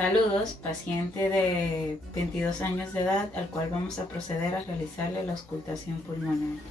Saludos, paciente de 22 años de edad al cual vamos a proceder a realizarle la auscultación pulmonar.